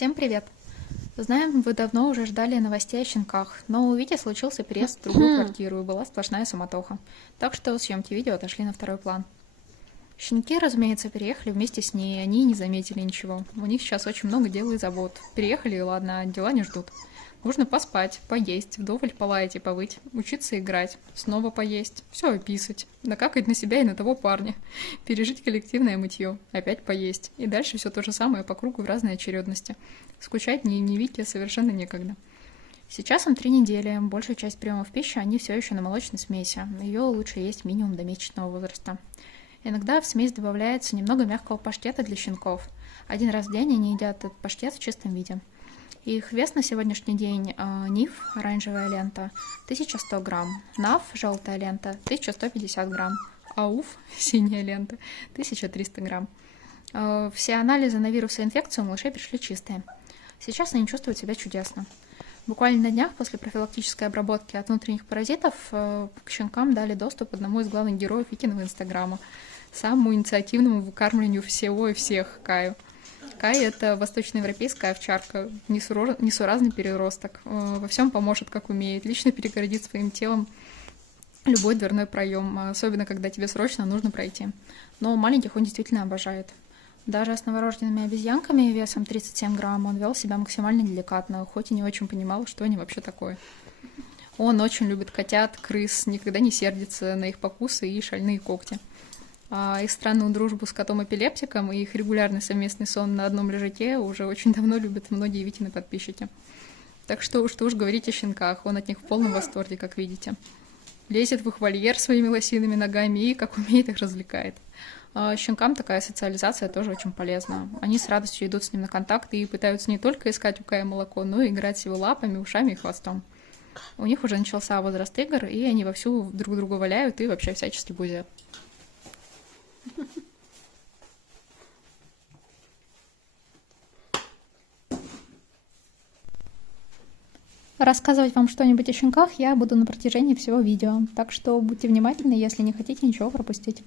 Всем привет! Знаем, вы давно уже ждали новостей о щенках, но у Вити случился переезд в другую квартиру и была сплошная суматоха. Так что съемки видео отошли на второй план. Щенки, разумеется, переехали вместе с ней, и они не заметили ничего. У них сейчас очень много дел и забот. Переехали, и ладно, а дела не ждут. Нужно поспать, поесть, вдоволь полаять и повыть, учиться играть, снова поесть, все описать, накакать на себя и на того парня, пережить коллективное мытье, опять поесть, и дальше все то же самое по кругу в разной очередности. Скучать ни Вике совершенно некогда. Сейчас им 3 недели, большую часть приемов пищи они все еще на молочной смеси, ее лучше есть минимум до месячного возраста. Иногда в смесь добавляется немного мягкого паштета для щенков. Один раз в день они едят этот паштет в чистом виде. Их вес на сегодняшний день НИФ, оранжевая лента, 1100 грамм, НАФ, желтая лента, 1150 грамм, АУФ, синяя лента, 1300 грамм. Все анализы на вирусы и инфекцию у малышей пришли чистые. Сейчас они чувствуют себя чудесно. Буквально на днях после профилактической обработки от внутренних паразитов к щенкам дали доступ одному из главных героев Викиного инстаграма, самому инициативному выкармливанию всего и всех Каю. Кай – это восточноевропейская овчарка, несуразный переросток. Во всем поможет, как умеет. Лично перегородит своим телом любой дверной проем, особенно когда тебе срочно нужно пройти. Но маленьких он действительно обожает. Даже с новорожденными обезьянками весом 37 грамм он вел себя максимально деликатно, хоть и не очень понимал, что они вообще такое. Он очень любит котят, крыс, никогда не сердится на их покусы и шальные когти. А их странную дружбу с котом-эпилептиком и их регулярный совместный сон на одном лежаке уже очень давно любят многие Витины подписчики. Так что уж говорить о щенках, он от них в полном восторге, как видите. Лезет в их вольер своими лосиными ногами и, как умеет, их развлекает. А щенкам такая социализация тоже очень полезна. Они с радостью идут с ним на контакт и пытаются не только искать у Кая молоко, но и играть с его лапами, ушами и хвостом. У них уже начался возраст игр, и они вовсю друг друга валяют и вообще всячески бузят. Рассказывать вам что-нибудь о щенках я буду на протяжении всего видео, так что будьте внимательны, если не хотите ничего пропустить.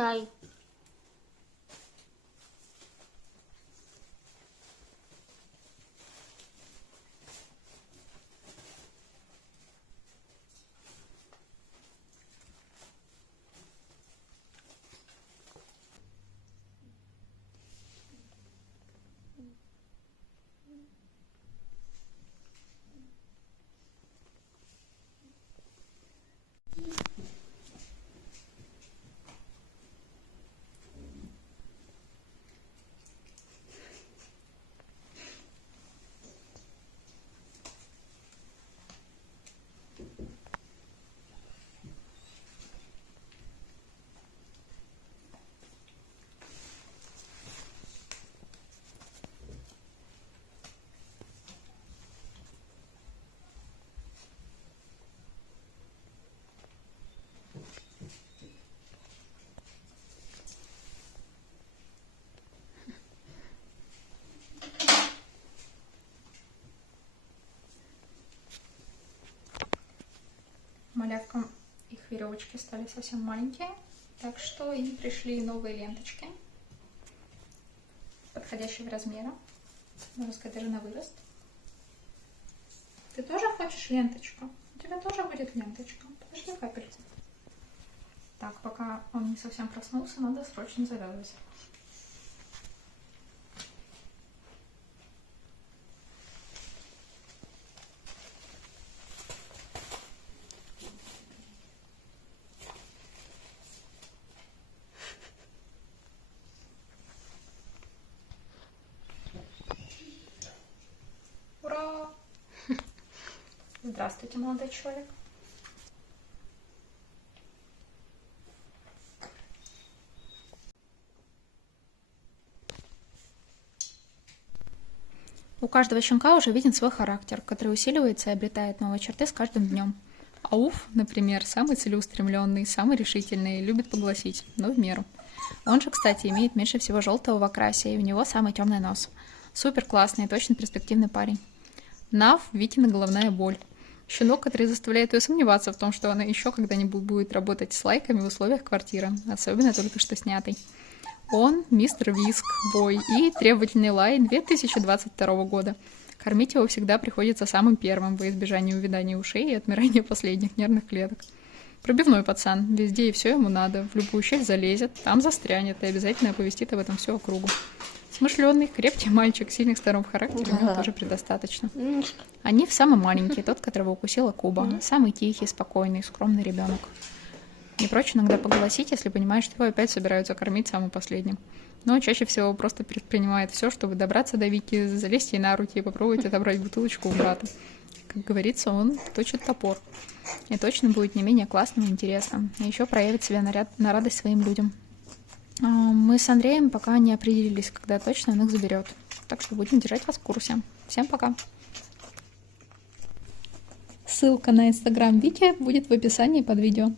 Окей. Малявкам их веревочки стали совсем маленькие, так что им пришли новые ленточки, подходящего размера, можно сказать, даже на вырост. Ты тоже хочешь ленточку? У тебя тоже будет ленточка. Подожди капельку. Так, пока он не совсем проснулся, надо срочно завязывать. Ура! Здравствуйте, молодой человек. У каждого щенка уже виден свой характер, который усиливается и обретает новые черты с каждым днем. Ауф, например, самый целеустремленный, самый решительный, любит погласить, но в меру. Он же, кстати, имеет меньше всего желтого в окрасе, и у него самый темный нос. Супер классный и точно перспективный парень. Нав – Витина головная боль. Щенок, который заставляет ее сомневаться в том, что она еще когда-нибудь будет работать с лайками в условиях квартиры, особенно только что снятой. Он мистер Виск, бой и требовательный лай 2022 года. Кормить его всегда приходится самым первым во избежание увядания ушей и отмирания последних нервных клеток. Пробивной пацан, везде и все ему надо, в любую щель залезет, там застрянет и обязательно оповестит об этом всю округу. Смышленый, крепкий мальчик, сильных сторон в характере у него тоже предостаточно. Они самый маленький, тот, которого укусила Куба, самый тихий, спокойный, скромный ребенок. Не прочь иногда поголосить, если понимаешь, что его опять собираются кормить самым последним. Но чаще всего просто предпринимает все, чтобы добраться до Вики, залезть ей на руки и попробовать отобрать бутылочку у брата. Как говорится, он точит топор. И точно будет не менее классным и интересным. И еще проявит себя на радость своим людям. Мы с Андреем пока не определились, когда точно он их заберет. Так что будем держать вас в курсе. Всем пока! Ссылка на инстаграм Вики будет в описании под видео.